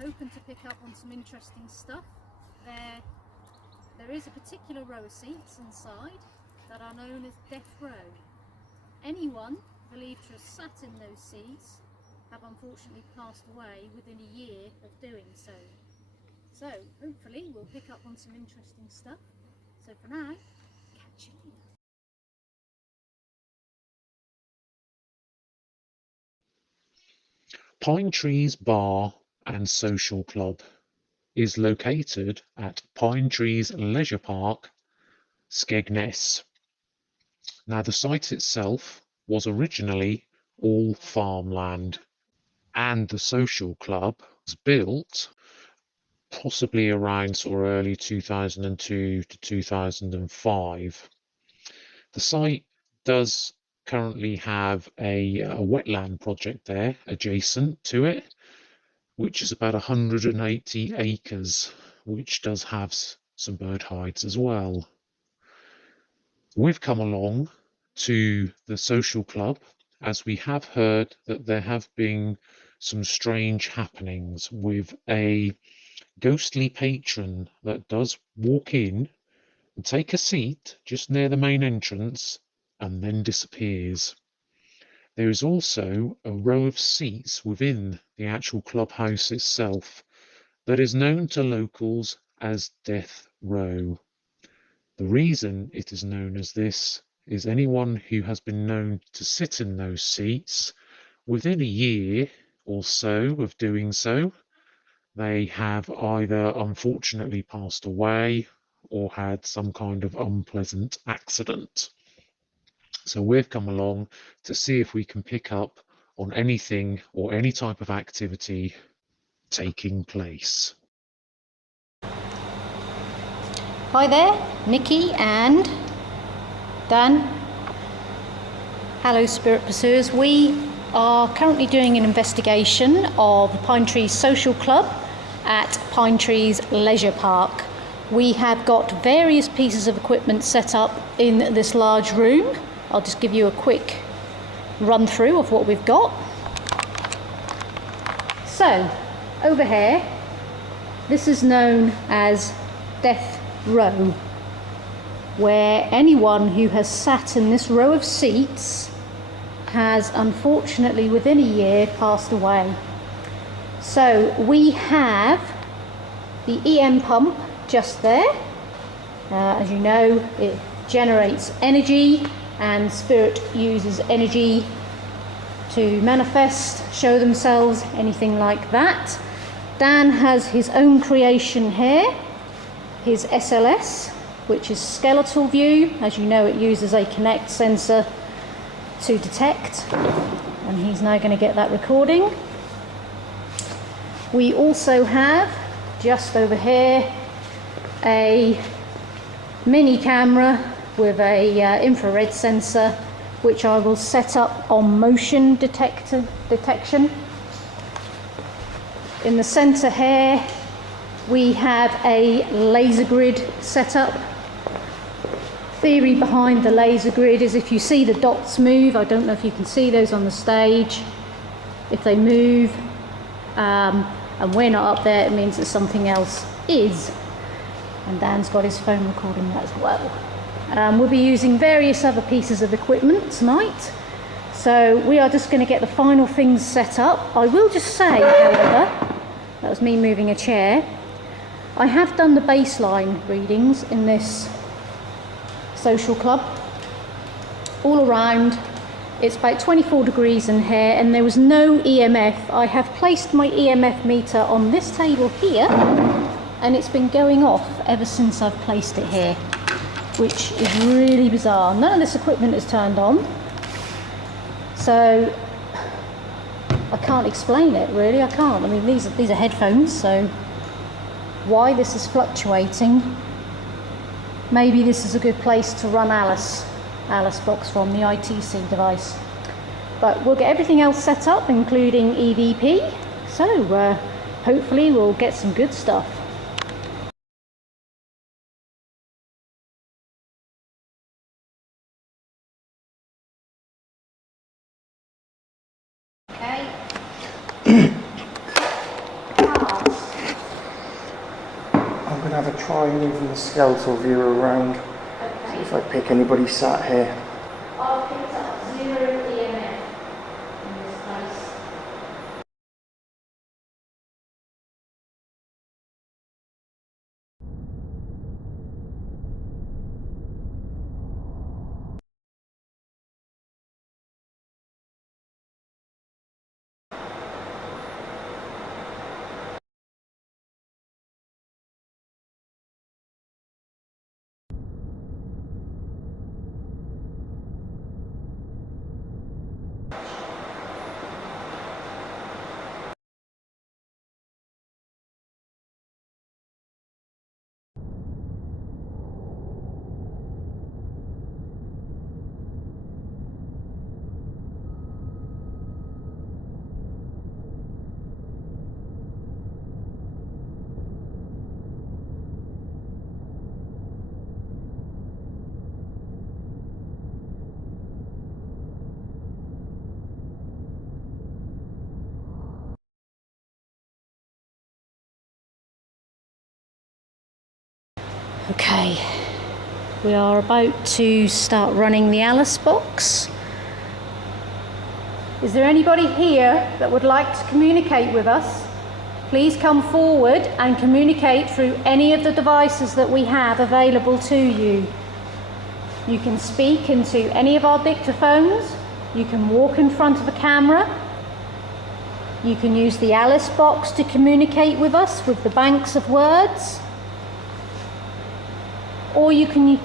hoping to pick up on some interesting stuff. There is a particular row of seats inside that are known as death row. Anyone believed to have sat in those seats have unfortunately passed away within a year of doing so. So hopefully we'll pick up on some interesting stuff. So for now, catch you later. Pine Trees Bar and Social Club is located at Pine Trees Leisure Park, Skegness. Now the site itself was originally all farmland, and the social club was built possibly around sort of early 2002 to 2005. The site does currently have a wetland project there adjacent to it, which is about 180 acres, which does have some bird hides as well. We've come along to the social club as we have heard that there have been some strange happenings with a ghostly patron that does walk in and take a seat just near the main entrance and then disappears. There is also a row of seats within the actual clubhouse itself that is known to locals as Death Row. The reason it is known as this is anyone who has been known to sit in those seats within a year or so of doing so, they have either unfortunately passed away or had some kind of unpleasant accident. So we've come along to see if we can pick up on anything or any type of activity taking place. Hi there, Nikki and Dan, Hallows Spirit Pursuers. We are currently doing an investigation of the Pine Trees Social Club at Pine Trees Leisure Park. We have got various pieces of equipment set up in this large room. I'll just give you a quick run through of what we've got. So, over here, this is known as Death Row, where anyone who has sat in this row of seats has unfortunately within a year passed away. So we have the EM pump just there. As you know, it generates energy and spirit uses energy to manifest, show themselves, anything like that. Dan has his own creation here, his SLS, which is skeletal view. As you know, it uses a Kinect sensor to detect, and he's now going to get that recording. We also have, just over here, a mini camera with a infrared sensor, which I will set up on motion detection. In the center here, we have a laser grid set up. Theory behind the laser grid is if you see the dots move, I don't know if you can see those on the stage, if they move and we're not up there, it means that something else is. And Dan's got his phone recording that as well. We'll be using various other pieces of equipment tonight, so we are just going to get the final things set up. I will just say, however, that was me moving a chair, I have done the baseline readings in this social club all around. It's about 24 degrees in here and there was no EMF. I have placed my EMF meter on this table here and it's been going off ever since I've placed it here, which is really bizarre. None of this equipment is turned on, so I can't explain it really. I can't. I mean, these are headphones, so why this is fluctuating, maybe this is a good place to run Alice Box from, the ITC device. But we'll get everything else set up, including EVP, so hopefully we'll get some good stuff. Okay. have a try moving the skeletal view around. Okay. See if I pick anybody sat here. I've picked up 0 EMF in this place. Okay, we are about to start running the Alice box. Is there anybody here that would like to communicate with us? Please come forward and communicate through any of the devices that we have available to you. You can speak into any of our dictaphones, you can walk in front of a camera, you can use the Alice box to communicate with us with the banks of words, or you can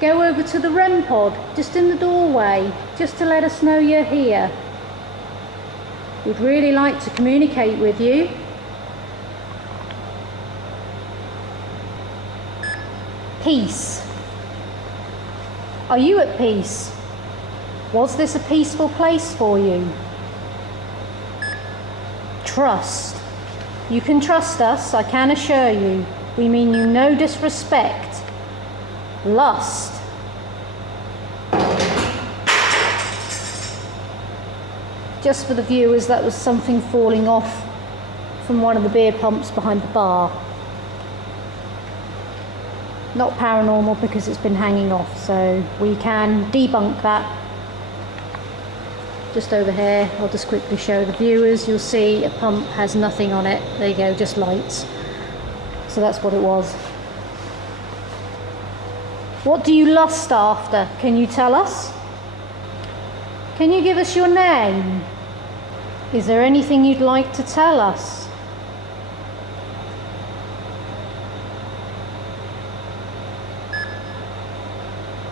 go over to the REM pod just in the doorway just to let us know you're here. We'd really like to communicate with you. Peace. Are you at peace? Was this a peaceful place for you? Trust. You can trust us, I can assure you. We mean you no disrespect. Lust. Just for the viewers, that was something falling off from one of the beer pumps behind the bar. Not paranormal because it's been hanging off, so we can debunk that. Just over here, I'll just quickly show the viewers. You'll see a pump has nothing on it. There you go, just lights. So that's what it was. What do you lust after? Can you tell us? Can you give us your name? Is there anything you'd like to tell us?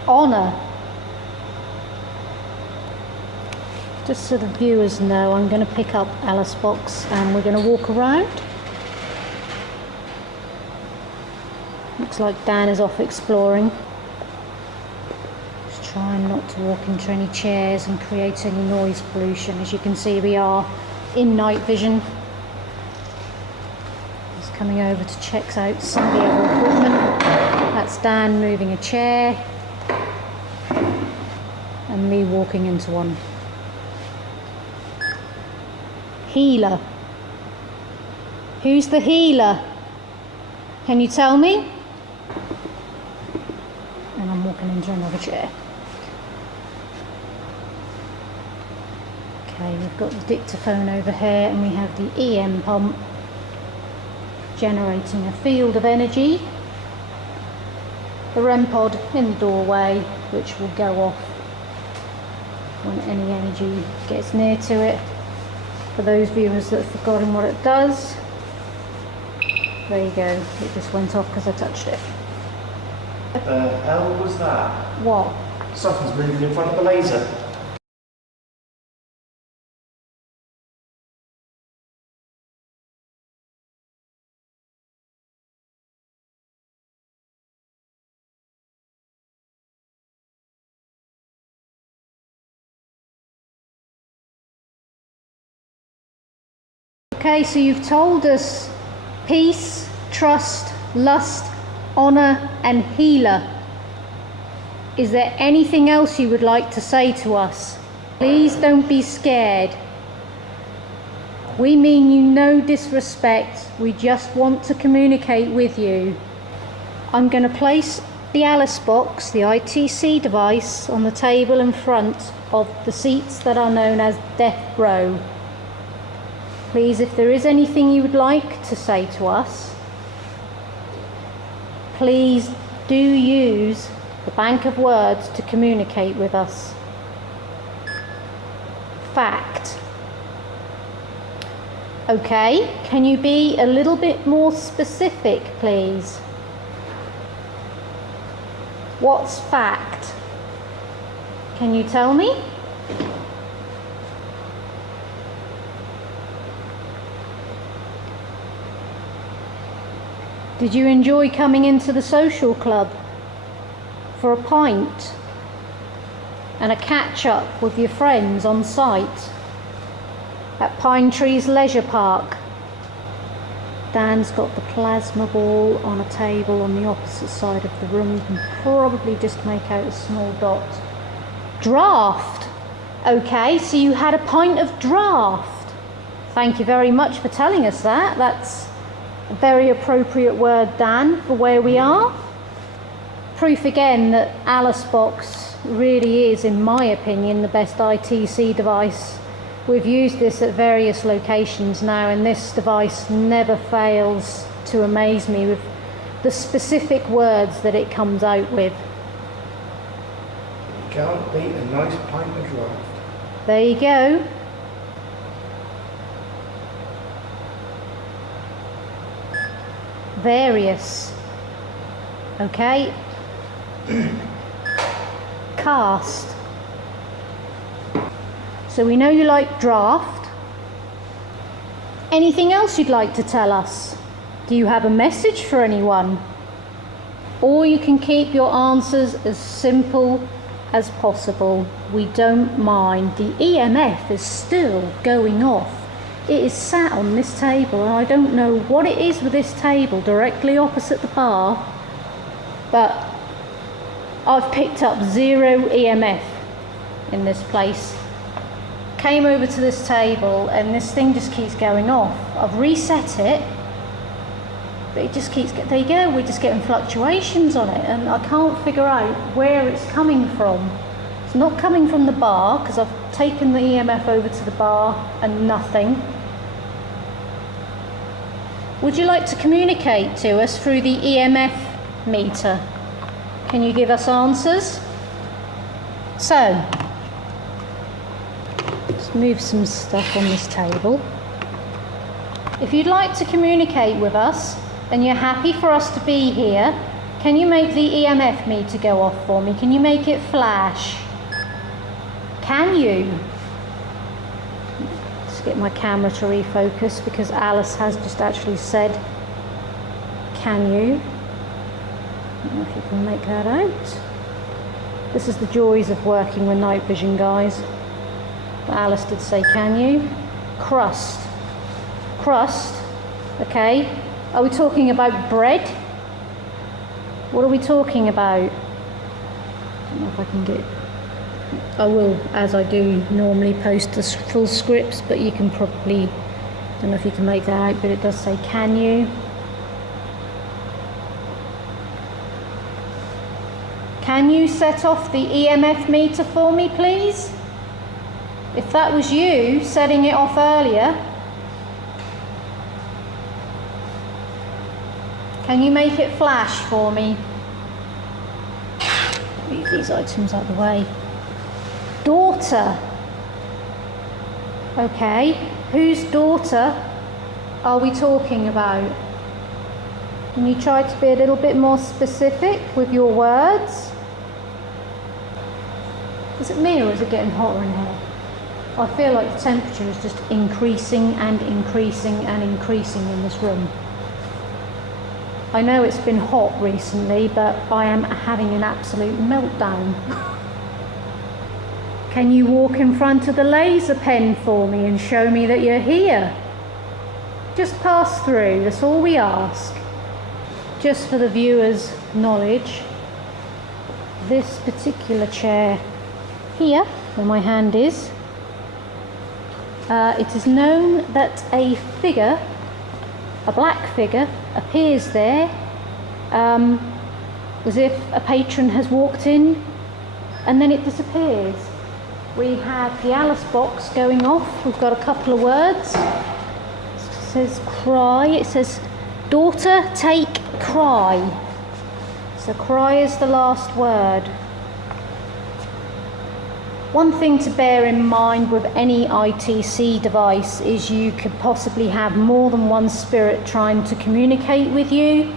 Honour. Just so the viewers know, I'm going to pick up Alice box and we're going to walk around. Looks like Dan is off exploring. Just trying not to walk into any chairs and create any noise pollution. As you can see, we are in night vision. He's coming over to check out some of the other equipment. That's Dan moving a chair and me walking into one. Healer. Who's the healer? Can you tell me? And I'm walking into another chair. Okay, we've got the dictaphone over here and we have the EM pump generating a field of energy. The REM pod in the doorway, which will go off when any energy gets near to it. For those viewers that have forgotten what it does, there you go, it just went off because I touched it. What the hell was that? What? Something's moving in front of the laser. Okay, so you've told us peace, trust, lust, honour and healer. Is there anything else you would like to say to us? Please don't be scared. We mean you no disrespect. We just want to communicate with you. I'm going to place the Alice box, the ITC device, on the table in front of the seats that are known as death row. Please, if there is anything you would like to say to us, please do use the bank of words to communicate with us. Fact. Okay, can you be a little bit more specific, please? What's fact? Can you tell me? Did you enjoy coming into the social club for a pint and a catch-up with your friends on site at Pine Trees Leisure Park? Dan's got the plasma ball on a table on the opposite side of the room. You can probably just make out a small dot. Draft. Okay, so you had a pint of draft. Thank you very much for telling us that. That's a very appropriate word, Dan, for where we are. Proof again that Alice Box really is, in my opinion, the best ITC device. We've used this at various locations now, and this device never fails to amaze me with the specific words that it comes out with. You can't beat a nice pint of draft. There you go. Various. Okay. Cast. So we know you like draft. Anything else you'd like to tell us? Do you have a message for anyone? Or you can keep your answers as simple as possible. We don't mind. The EMF is still going off. It is sat on this table, and I don't know what it is with this table directly opposite the bar, but I've picked up 0 EMF in this place. Came over to this table and this thing just keeps going off. I've reset it, but it just keeps, there you go, we're just getting fluctuations on it, and I can't figure out where it's coming from. It's not coming from the bar, because I've taken the EMF over to the bar and nothing. Would you like to communicate to us through the EMF meter? Can you give us answers? So, let's move some stuff on this table. If you'd like to communicate with us and you're happy for us to be here, can you make the EMF meter go off for me? Can you make it flash? Can you? Let's get my camera to refocus, because Alice has just actually said, can you? I don't know if you can make that out. This is the joys of working with night vision, guys. But Alice did say, can you? Crust. Crust. Okay. Are we talking about bread? What are we talking about? I don't know if I can get... I will, as I do normally, post the full scripts, but you can probably... I don't know if you can make that out, but it does say, can you? Can you set off the EMF meter for me, please? If that was you setting it off earlier, can you make it flash for me? Move these items out of the way. Daughter. Okay, whose daughter are we talking about? Can you try to be a little bit more specific with your words? Is it me, or is it getting hotter in here? I feel like the temperature is just increasing and increasing and increasing in this room. I know it's been hot recently, but I am having an absolute meltdown. Can you walk in front of the laser pen for me and show me that you're here? Just pass through, that's all we ask. Just for the viewers' knowledge, this particular chair here, where my hand is, It is known that a figure, a black figure, appears there as if a patron has walked in and then it disappears. We have the Alice box going off. We've got a couple of words. It says cry. It says daughter take cry. So cry is the last word. One thing to bear in mind with any ITC device is you could possibly have more than one spirit trying to communicate with you.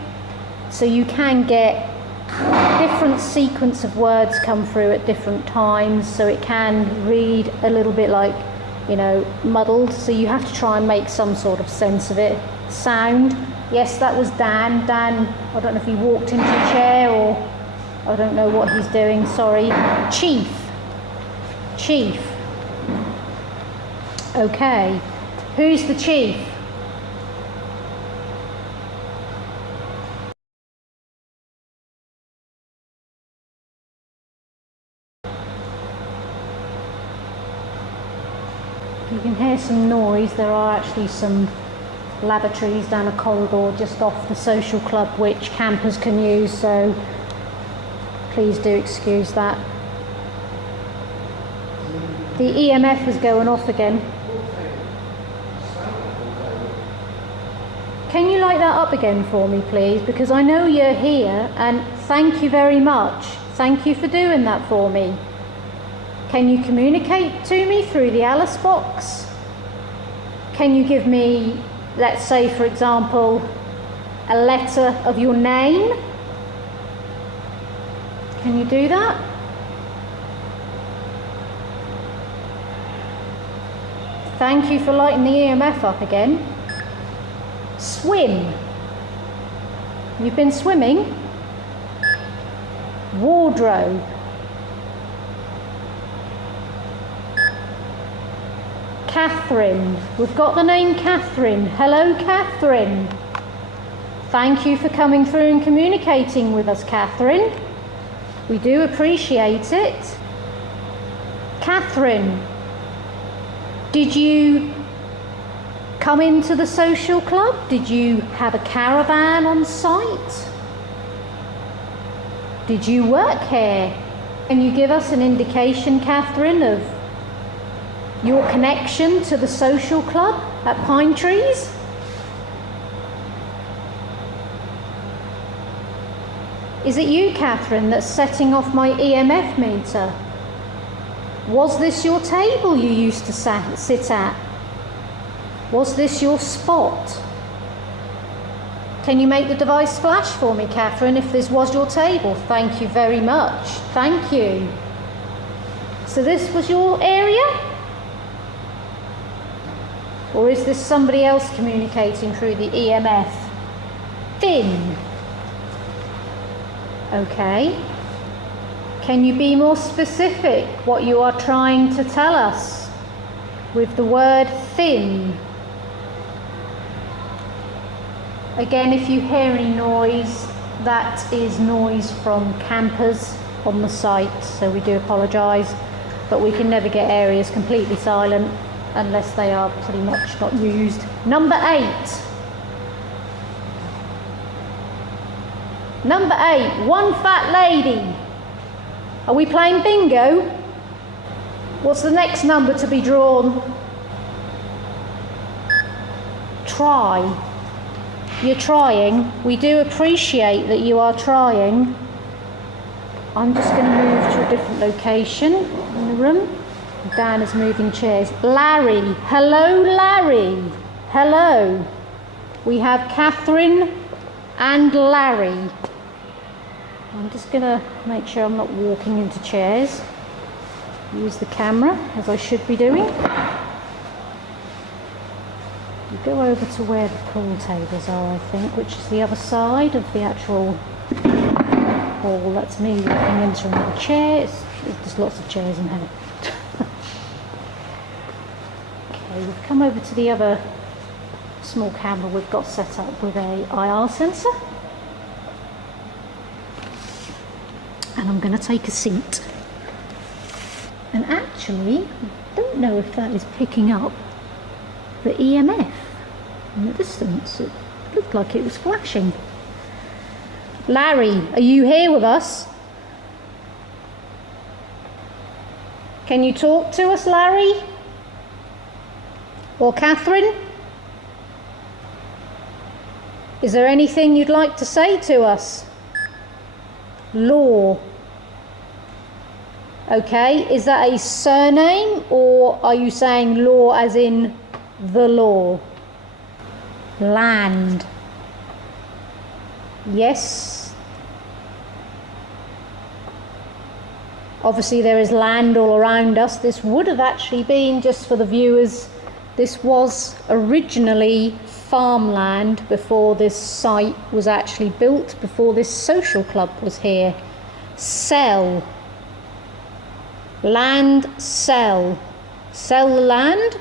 So you can get different sequence of words come through at different times, so it can read a little bit like, you know, muddled, so you have to try and make some sort of sense of it. Sound, yes, that was Dan. Dan, I don't know if he walked into a chair or I don't know what he's doing, sorry. Chief. Chief. Okay, who's the chief? You can hear some noise. There are actually some lavatories down a corridor just off the social club which campers can use, so please do excuse that. The EMF is going off again. Can you light that up again for me, please? Because I know you're here, and thank you very much. Thank you for doing that for me. Can you communicate to me through the Alice box? Can you give me, let's say for example, a letter of your name? Can you do that? Thank you for lighting the EMF up again. Swim. You've been swimming? Wardrobe. Catherine. We've got the name Catherine. Hello, Catherine. Thank you for coming through and communicating with us, Catherine. We do appreciate it. Catherine, did you come into the social club? Did you have a caravan on site? Did you work here? Can you give us an indication, Catherine, of your connection to the social club at Pine Trees? Is it you, Catherine, that's setting off my EMF meter? Was this your table you used to sit at? Was this your spot? Can you make the device flash for me, Catherine, if this was your table? Thank you very much. Thank you. So this was your area? Or is this somebody else communicating through the EMF? Thin. Okay. Can you be more specific what you are trying to tell us with the word thin? Again, if you hear any noise, that is noise from campers on the site, so we do apologise, but we can never get areas completely silent unless they are pretty much not used. Number 8. Number 8, one fat lady. Are we playing bingo? What's the next number to be drawn? Try. You're trying. We do appreciate that you are trying. I'm just going to move to a different location in the room. Dan is moving chairs. Larry. Hello, Larry. Hello. We have Catherine and Larry. I'm just going to make sure I'm not walking into chairs. Use the camera, as I should be doing. We go over to where the pool tables are, I think, which is the other side of the actual hall. That's me walking into another chair. There's lots of chairs in here. Okay, we've come over to the other small camera we've got set up with a IR sensor. And I'm going to take a seat. And actually, I don't know if that is picking up the EMF in the distance. It looked like it was flashing. Larry, are you here with us? Can you talk to us, Larry? Or Catherine? Is there anything you'd like to say to us? Law. Okay, is that a surname, or are you saying law as in the law? Land. Yes. Obviously there is land all around us. This would have actually been, just for the viewers, this was originally farmland before this site was actually built, before this social club was here. Sell. Land, sell. Sell the land.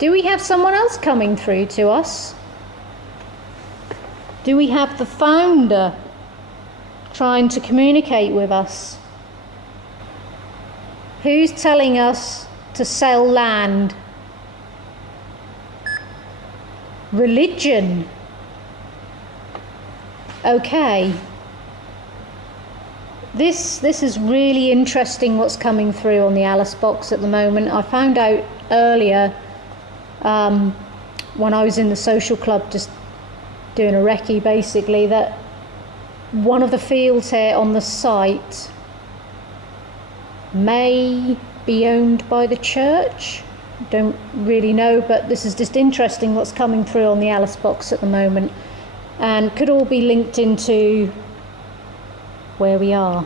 Do we have someone else coming through to us? Do we have the founder trying to communicate with us? Who's telling us to sell land? Religion. Okay. This is really interesting what's coming through on the Alice box at the moment. I found out earlier when I was in the social club just doing a recce basically, that one of the fields here on the site may be owned by the church. Don't really know, but this is just interesting what's coming through on the Alice box at the moment, and could all be linked into where we are.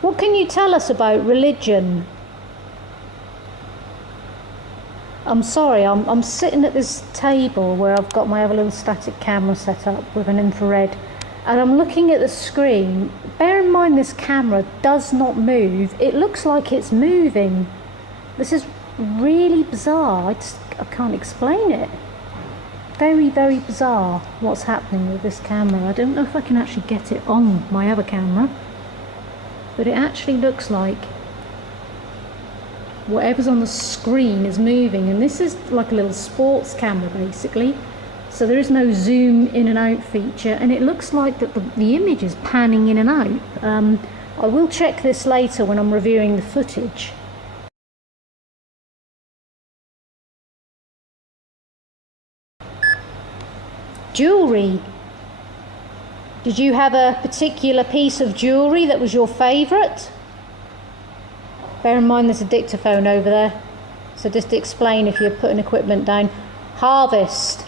What can you tell us about religion? I'm sorry, I'm sitting at this table where I've got my other little static camera set up with an infrared, and I'm looking at the screen. Bear in mind this camera does not move. It looks like it's moving. This is really bizarre. I can't explain it. Very, very bizarre what's happening with this camera. I don't know if I can actually get it on my other camera, but it actually looks like whatever's on the screen is moving, and this is like a little sports camera basically, so there is no zoom in and out feature, and it looks like that the image is panning in and out. I will check this later when I'm reviewing the footage. Jewellery. Did you have a particular piece of jewellery that was your favourite? Bear in mind there's a dictaphone over there, so just to explain if you're putting equipment down. Harvest.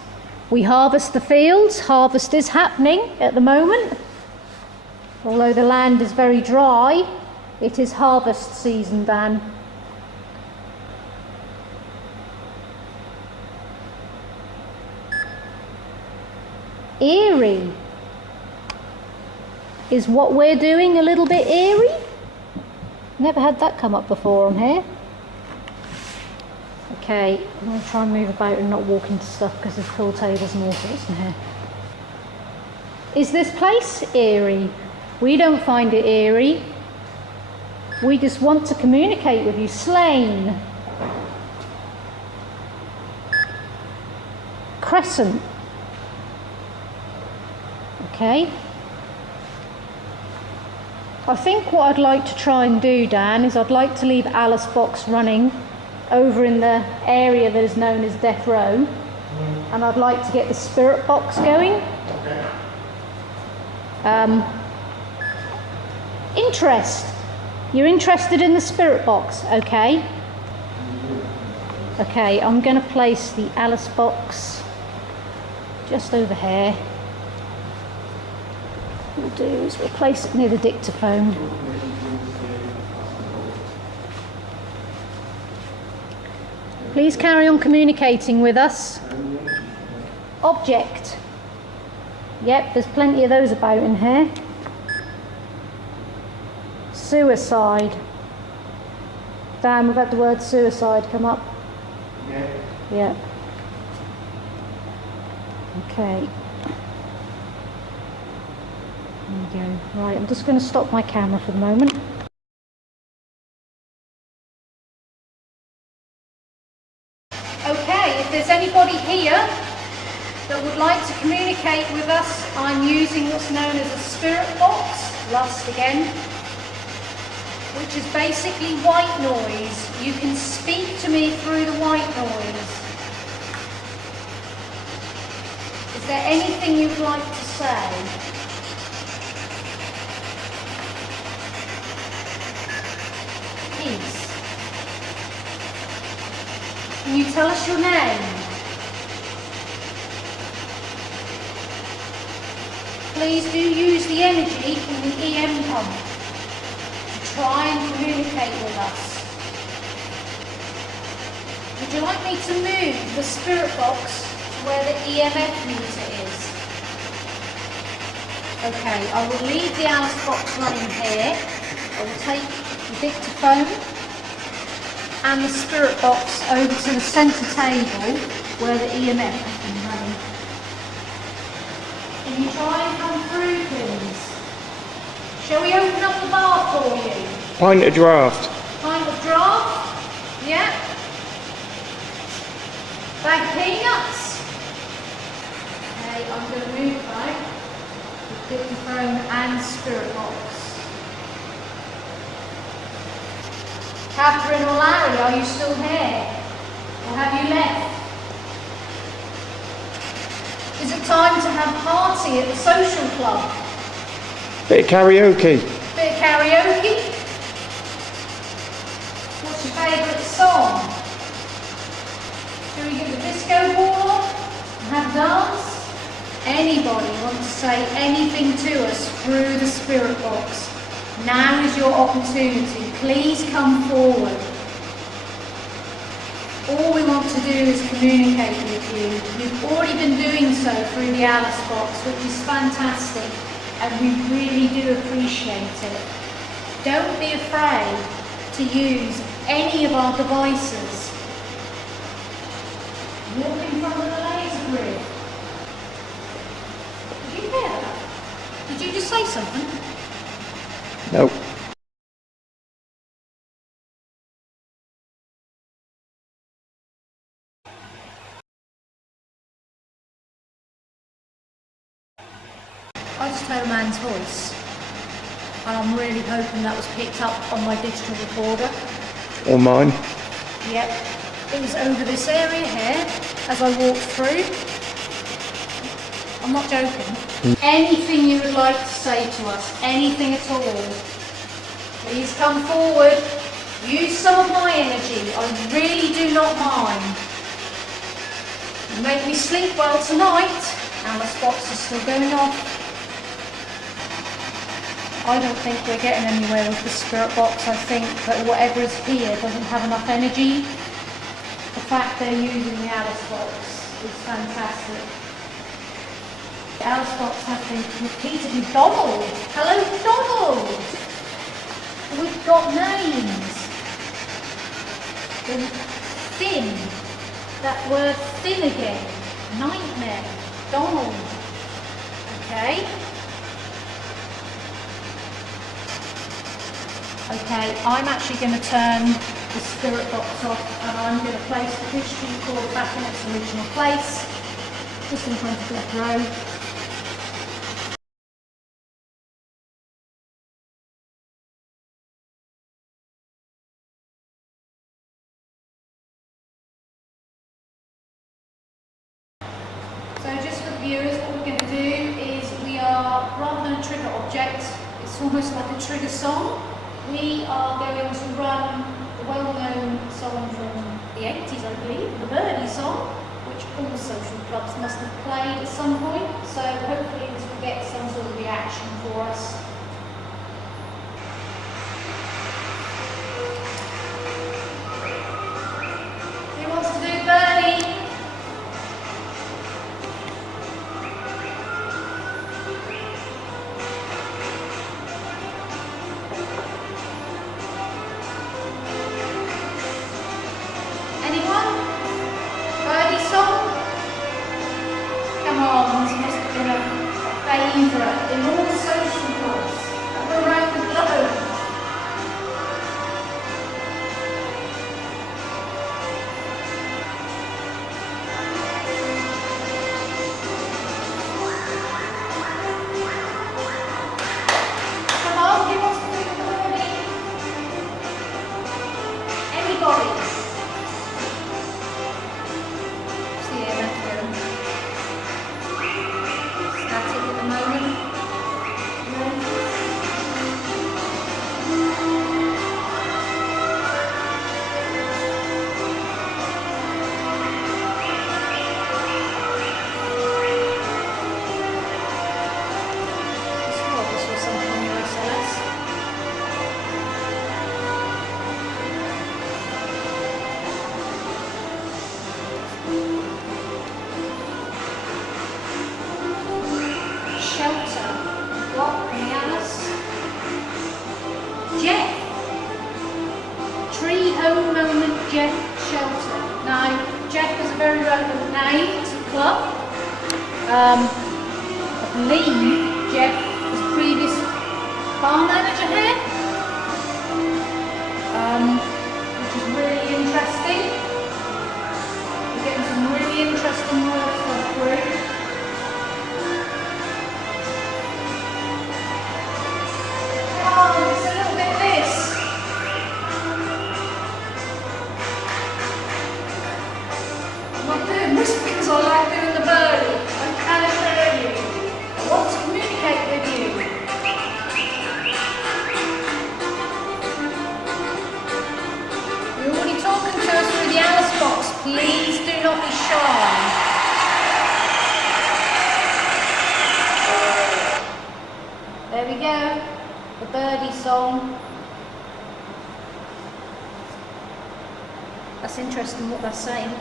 We harvest the fields. Harvest is happening at the moment. Although the land is very dry, it is harvest season, Dan. Eerie. Is what we're doing a little bit eerie? Never had that come up before on here. Okay, I'm going to try and move about and not walk into stuff because there's pool tables and all sorts in here. Is this place eerie? We don't find it eerie. We just want to communicate with you. Slain. Crescent. Okay. I think what I'd like to try and do, Dan, is I'd like to leave Alice Box running over in the area that is known as Death Row, and I'd like to get the spirit box going. Interest. You're interested in the spirit box, okay? Okay, I'm going to place the Alice Box just over here. What we'll do is we'll place it near the dictaphone. Please carry on communicating with us. Object. Yep, there's plenty of those about in here. Suicide. Dan, we've had the word suicide come up. Yeah. Yep. Okay. There you go. Right, I'm just going to stop my camera for the moment. Okay, if there's anybody here that would like to communicate with us, I'm using what's known as a spirit box, lust again, which is basically white noise. You can speak to me through the white noise. Is there anything you'd like to say? Peace. Can you tell us your name? Please do use the energy from the EM pump to try and communicate with us. Would you like me to move the spirit box to where the EMF meter is? Okay, I will leave the Alice box running here. I will take the dictaphone and the spirit box over to the centre table where the EMF has been running. Can you try and come through, please? Shall we open up the bar for you? Pint of draft. Pint of draft? Yeah. Bag of peanuts? Okay, I'm going to move though. The dictaphone and spirit box. Catherine or Larry, are you still here? Or have you left? Is it time to have a party at the social club? Bit of karaoke. Bit of karaoke? What's your favourite song? Shall we get the disco ball on and have a dance? Anybody want to say anything to us through the spirit box? Now is your opportunity. Please come forward. All we want to do is communicate with you. You've already been doing so through the Alice box, which is fantastic, and we really do appreciate it. Don't be afraid to use any of our devices. Walk in front of the laser grid. Did you hear that? Did you just say something? Nope. I just heard a man's voice, and I'm really hoping that was picked up on my digital recorder. Or mine. Yep, it was over this area here as I walked through. I'm not joking. Anything you would like to say to us, anything at all, please come forward. Use some of my energy, I really do not mind. You make me sleep well tonight, and the spots are still going off. I don't think we're getting anywhere with the spirit box. I think that whatever is here doesn't have enough energy. The fact they're using the Alice box is fantastic. The Alice box has been repeatedly Donald. Hello, Donald. We've got names. Then thin. That word thin again. Nightmare. Donald. Okay. Okay, I'm actually going to turn the spirit box off, and I'm going to place the digital recorder back in its original place, just in front of the row. So just for the viewers, what we're going to do is we are, rather than a trigger object, it's almost like a trigger song. We are going to run the well-known song from the 80s, I believe, the Birdie song, which all social clubs must have played at some point. So hopefully this will get some sort of reaction for us. Who wants to do Birdie? This must have been a favourite in all social lorry. See how that's going. Static at the moment. This was something on your SLS. Shelter. What? Any others? Jeff. Tree Home Moment Jeff Shelter. Now, Jeff is a very relevant name to the club. I believe Jeff was a previous bar manager here, which is really interesting. We're getting some really interesting work through. Oh, it's a little bit of this. I'm not doing this because I like doing the birdie. I can assure you. I want to communicate with you. You're already talking to us through the Alice box. Please do not be shy. There we go. The birdie song. That's interesting what they're saying.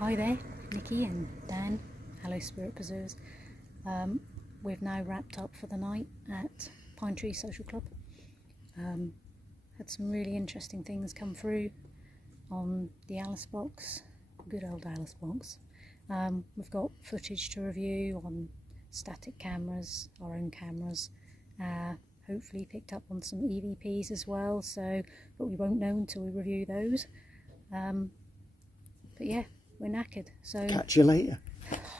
Hi there, Nikki and Dan, Hallows Spirit Preserves. We've now wrapped up for the night at Pine Tree Social Club. Had some really interesting things come through on the Alice box, good old Alice box. We've got footage to review on static cameras, our own cameras. Hopefully picked up on some EVPs as well, but we won't know until we review those. But yeah, we're knackered, so Catch you later.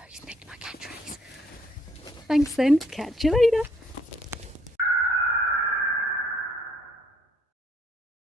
he's nicked my catchphrase. Thanks then, catch you later.